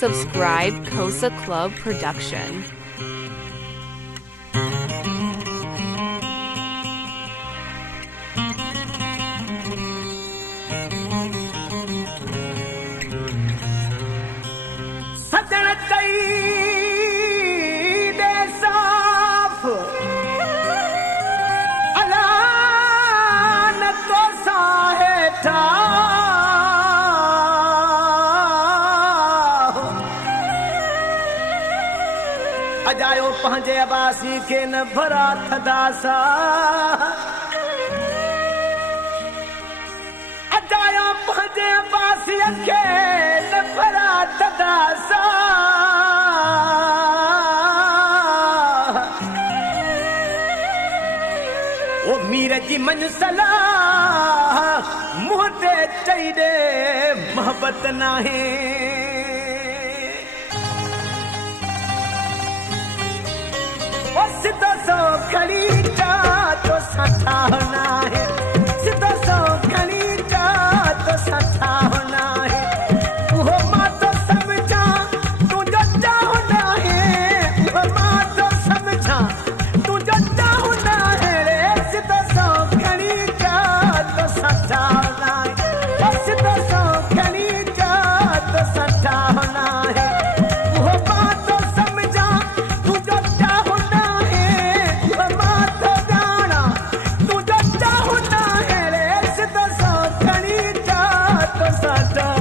Subscribe Kosa Club Production. सजण कई दे साफ अलान तो साहेठा अजायो पंहिंजे अबासी के न भरा थदासा अजायो पंहिंजे अबासी के न भरा थदासा ओ मीर जी मन सलाह मुंह ते चई दे मोहब्बत नाहे सिद्धो सो खड़ी जा तो सथा होना है सिद्धो सो खड़ी जा तो सथा होना है वो मां तो समझा तू जच्चा होना है वो मां तो समझा तू जच्चा होना है रे सिद्धो सो खड़ी जा तो सथा होना है सिद्धो सो खड़ी जा तो सथा होना है वो मां तो समझा तू जच्चा होना Sata